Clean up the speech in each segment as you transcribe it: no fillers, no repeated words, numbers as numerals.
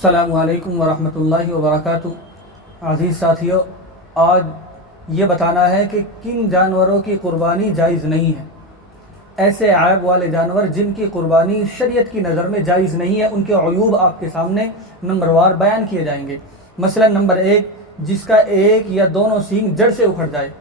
अस्सलामु अलैकुम वरहमतुल्लाहि वबरकातुहू। अज़ीज़ साथियों, आज ये बताना है कि किन जानवरों की कुर्बानी जायज़ नहीं है। ऐसे ऐब वाले जानवर जिनकी कुर्बानी शरीयत की नज़र में जायज़ नहीं है, उनके अयूब आपके सामने नंबरवार बयान किए जाएंगे। मसलन नंबर 1, जिसका एक या दोनों सींग जड़ से उखड़ जाए।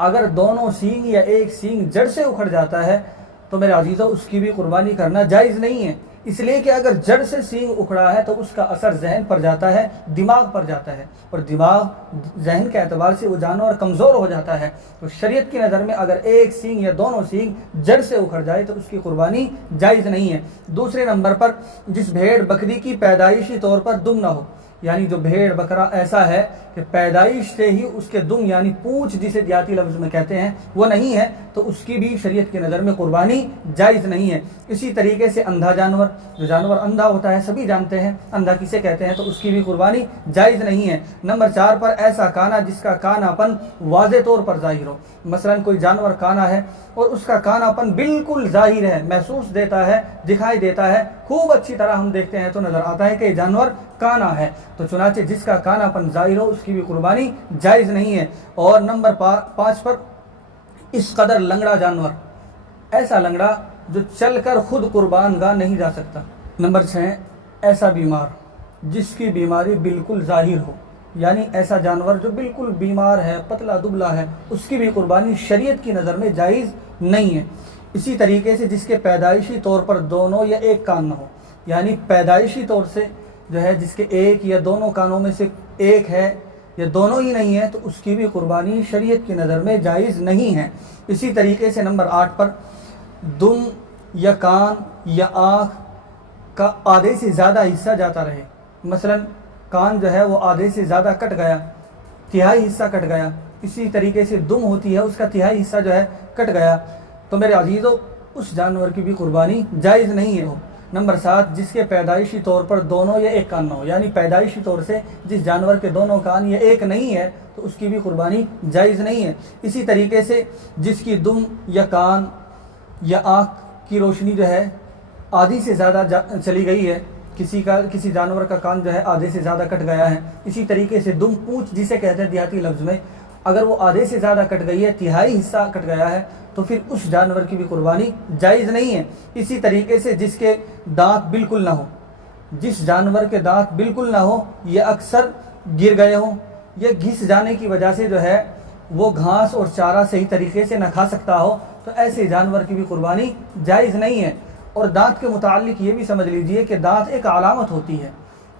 अगर दोनों सींग या एक सींग जड़ से उखड़ जाता है तो मेरे अजीज़ों उसकी भी कुर्बानी करना जायज़ नहीं है, इसलिए कि अगर जड़ से सींग उखड़ा है तो उसका असर जहन पर जाता है, दिमाग पर जाता है, और दिमाग जहन के एतबार से वो जानवर कमज़ोर हो जाता है। तो शरीयत की नज़र में अगर एक सींग या दोनों सींग जड़ से उखड़ जाए तो उसकी कुर्बानी जायज़ नहीं है। दूसरे नंबर पर, जिस भेड़ बकरी की पैदाइशी तौर पर दुम ना हो, यानी जो भेड़ बकरा ऐसा है कि पैदाइश से ही उसके दुम यानी पूंछ जिसे देहाती लफ्ज़ में कहते हैं वो नहीं है, तो उसकी भी शरीयत की नज़र में कुर्बानी जायज़ नहीं है। इसी तरीके से अंधा जानवर, जो जानवर अंधा होता है, सभी जानते हैं अंधा किसे कहते हैं, तो उसकी भी कुर्बानी जायज़ नहीं है। नंबर 4 पर, ऐसा काना जिसका कानापन वाज़े तौर पर ज़ाहिर हो। मसलन कोई जानवर काना है और उसका कानापन बिल्कुल ज़ाहिर है, महसूस देता है, दिखाई देता है, खूब अच्छी तरह हम देखते हैं तो नज़र आता है कि ये जानवर काना है, तो चुनाचे जिसका कानापन ज़ाहिर हो उसकी भी कुर्बानी जायज़ नहीं है। और नंबर 5 पर, इस कदर लंगड़ा जानवर, ऐसा लंगड़ा जो चलकर खुद कुर्बान गाह नहीं जा सकता। नंबर 6, ऐसा बीमार जिसकी बीमारी बिल्कुल ज़ाहिर हो, यानी ऐसा जानवर जो बिल्कुल बीमार है, पतला दुबला है, उसकी भी कुर्बानी शरीयत की नज़र में जायज़ नहीं है। इसी तरीके से जिसके पैदाइशी तौर पर दोनों या एक कान न हो, यानी पैदाइशी तौर से जो है जिसके एक या दोनों कानों में से एक है या दोनों ही नहीं है, तो उसकी भी कुर्बानी शरीयत की नज़र में जायज़ नहीं है। इसी तरीके से नंबर 8 पर, दुम या कान या आँख का आधे से ज़्यादा हिस्सा जाता रहे। मसलन कान जो है वो आधे से ज़्यादा कट गया, तिहाई हिस्सा कट गया। इसी तरीके से दुम होती है, उसका तिहाई हिस्सा जो है कट गया, तो मेरे अजीज़ों उस जानवर की भी कुर्बानी जायज़ नहीं है। नंबर 7, जिसके पैदाइशी तौर पर दोनों या एक कान न हो, यानी पैदाइशी तौर से जिस जानवर के दोनों कान या एक नहीं है तो उसकी भी कुर्बानी जायज़ नहीं है। इसी तरीके से जिसकी दुम या कान या आँख की रोशनी जो है आधी से ज़्यादा चली गई है, किसी जानवर का कान जो है आधे से ज़्यादा कट गया है। इसी तरीके से दुम, पूंछ जिसे कहते हैं देहाती लफ्ज़ में, अगर वो आधे से ज़्यादा कट गई है, तिहाई हिस्सा कट गया है, तो फिर उस जानवर की भी कुर्बानी जायज़ नहीं है। इसी तरीके से जिसके दांत बिल्कुल ना हो, जिस जानवर के दांत बिल्कुल ना हो, ये अक्सर गिर गए हों, ये घिस जाने की वजह से जो है वो घास और चारा सही तरीके से न खा सकता हो, तो ऐसे जानवर की भी कुर्बानी जायज़ नहीं है। और दांत के मुतालिक ये भी समझ लीजिए कि दांत एक अलामत होती है,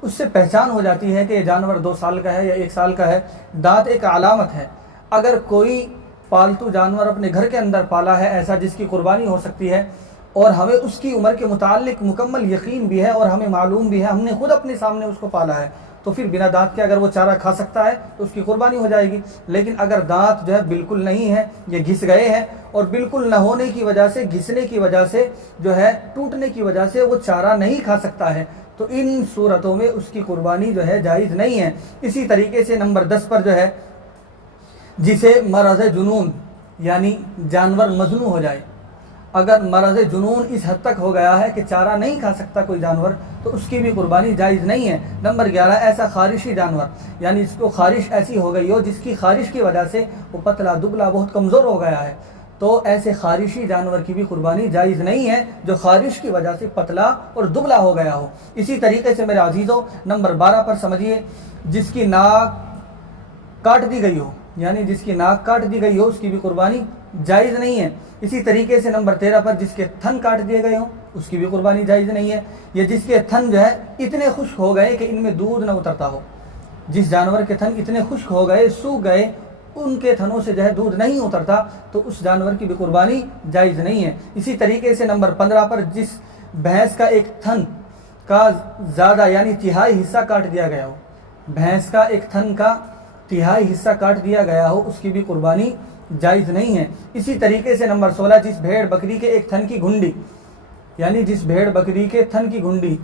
उससे पहचान हो जाती है कि ये जानवर 2 साल का है या 1 साल का है। दांत एक अलामत है। अगर कोई पालतू जानवर अपने घर के अंदर पाला है ऐसा जिसकी कुर्बानी हो सकती है, और हमें उसकी उम्र के मुतालिक मुकम्मल यकीन भी है और हमें मालूम भी है, हमने खुद अपने सामने उसको पाला है, तो फिर बिना दांत के अगर वो चारा खा सकता है तो उसकी कुर्बानी हो जाएगी। लेकिन अगर दांत जो है बिल्कुल नहीं है, ये घिस गए हैं, और बिल्कुल न होने की वजह से, घिसने की वजह से जो है, टूटने की वजह से वो चारा नहीं खा सकता है, तो इन सूरतों में उसकी कुर्बानी जो है जायज़ नहीं है। इसी तरीके से नंबर 10 पर जो है, जिसे मरज़ जुनून, यानी जानवर मजनू हो जाए। अगर मरज़ जुनून इस हद तक हो गया है कि चारा नहीं खा सकता कोई जानवर, तो उसकी भी कुर्बानी जायज़ नहीं है। नंबर 11, ऐसा खारिशी जानवर, यानी जिसको खारिश ऐसी हो गई हो जिसकी खारिश की वजह से वो पतला दुबला बहुत कमज़ोर हो गया है, तो ऐसे खारिशी जानवर की भी कुर्बानी जायज़ नहीं है जो खारिश की वजह से पतला और दुबला हो गया हो। इसी तरीके से मेरे अजीज़ों नंबर 12 पर समझिए, जिसकी नाक काट दी गई हो, यानी जिसकी नाक काट दी गई हो, उसकी भी कुर्बानी जायज़ नहीं है। इसी तरीके से नंबर 13 पर, जिसके थन काट दिए गए हों, उसकी भी कुर्बानी जायज़ नहीं है। या जिसके थन जो है इतने खुश्क हो गए कि इनमें दूध न उतरता हो, जिस जानवर के थन इतने खुश्क हो गए, सूख गए, उनके थनों से जो है दूध नहीं उतरता, तो उस जानवर की भी कुर्बानी जायज़ नहीं है। इसी तरीके से नंबर 15 पर, जिस भैंस का एक थन का ज़्यादा यानी तिहाई हिस्सा काट दिया गया हो, भैंस का एक थन का तिहाई हिस्सा काट दिया गया हो, उसकी भी कुर्बानी जायज़ नहीं है। इसी तरीके से नंबर 16, जिस भेड़ बकरी के एक थन की घुंडी, यानी जिस भेड़ बकरी के थन की घुंडी,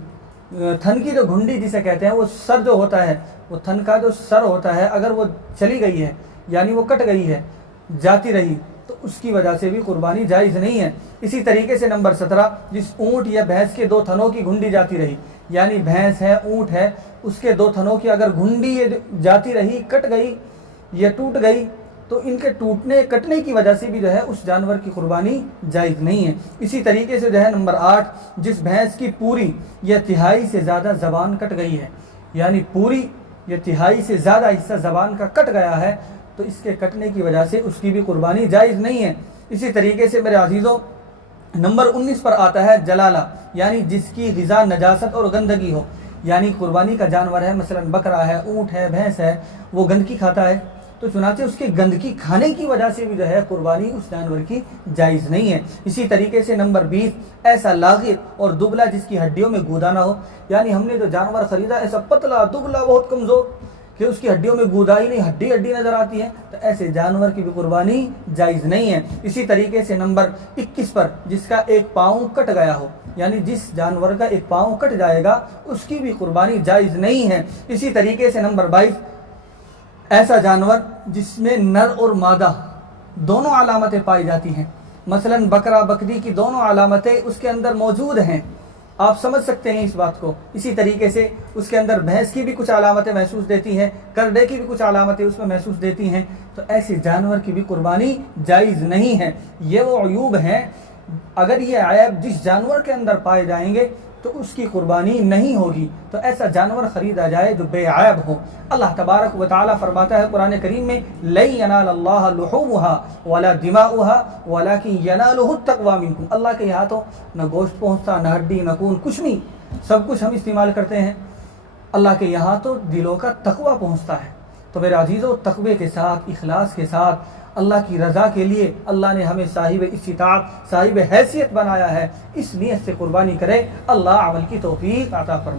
थन की जो घुंडी जिसे कहते हैं, वो सर जो होता है, वो थन का जो सर होता है, अगर वो चली गई है, यानी वो कट गई है, जाती रही, तो उसकी वजह से भी कुर्बानी जायज़ नहीं है। इसी तरीके से नंबर 17, जिस ऊँट या भैंस के 2 थनों की घुंडी जाती रही, यानी भैंस है, ऊँट है, उसके दो थनों की अगर घुंडी ये जाती रही, कट गई, ये टूट गई, तो इनके टूटने कटने की वजह से भी जो है उस जानवर की कुर्बानी जायज़ नहीं है। इसी तरीके से जो है नंबर 8, जिस भैंस की पूरी या तिहाई से ज़्यादा ज़बान कट गई है, यानी पूरी या तिहाई से ज़्यादा हिस्सा ज़बान का कट गया है, तो इसके कटने की वजह से उसकी भी कुर्बानी जायज़ नहीं है। इसी तरीके से मेरे अजीज़ों नंबर 19 पर आता है जलाला, यानी जिसकी ग़िज़ा नजासत और गंदगी हो, यानी कुर्बानी का जानवर है, मसलन बकरा है, ऊँट है, भैंस है, वो गंदगी खाता है, तो चुनाचे उसके गंदगी खाने की वजह से भी जो है कुर्बानी उस जानवर की जायज़ नहीं है। इसी तरीके से नंबर 20, ऐसा लागिर और दुबला जिसकी हड्डियों में गूदा ना हो, यानी हमने जो जानवर ख़रीदा ऐसा पतला दुबला बहुत कमज़ोर कि उसकी हड्डियों में गूदा ही नहीं, हड्डी हड्डी नज़र आती है, तो ऐसे जानवर की भी कुर्बानी जायज़ नहीं है। इसी तरीके से नंबर 21 पर जिसका एक पाँव कट गया हो, यानी जिस जानवर का एक पाँव कट जाएगा उसकी भी कुर्बानी जायज़ नहीं है। इसी तरीके से नंबर 22, ऐसा जानवर जिसमें नर और मादा दोनों अलामतें पाई जाती हैं, मसलन बकरा बकरी की दोनों अलामतें उसके अंदर मौजूद हैं, आप समझ सकते हैं इस बात को। इसी तरीके से उसके अंदर भैंस की भी कुछ अलामतें महसूस देती हैं, करडे की भी कुछ अलामतें उसमें महसूस देती हैं, तो ऐसे जानवर की भी कुर्बानी जायज़ नहीं है। ये वो अयूब हैं, अगर ये ऐब जिस जानवर के अंदर पाए जाएंगे तो उसकी कुर्बानी नहीं होगी। तो ऐसा जानवर ख़रीदा जाए जो बेऐब हो। अल्लाह तबारक व तआला फरमाता है कुरान करीम में, लन यनालल्लाह लुहूमुहा वला दिमाउहा वलाकिन यनालुहु तक़वा मिनकुम। अल्लाह के यहाँ तो न गोश्त पहुँचता, न हड्डी, न खून, कुछ नहीं, सब कुछ हम इस्तेमाल करते हैं। अल्लाह के यहाँ तो दिलों का तक़वा पहुँचता है। तो मेरे अजीज़ों, तक़वे के साथ, इखलास के साथ, अल्लाह की रज़ा के लिए अल्लाह ने हमें साहिब इस्तिताअत, साहिब हैसियत बनाया है, इस नियत से कुर्बानी करें। अल्लाह अमल की तौफीक अता फरमाए।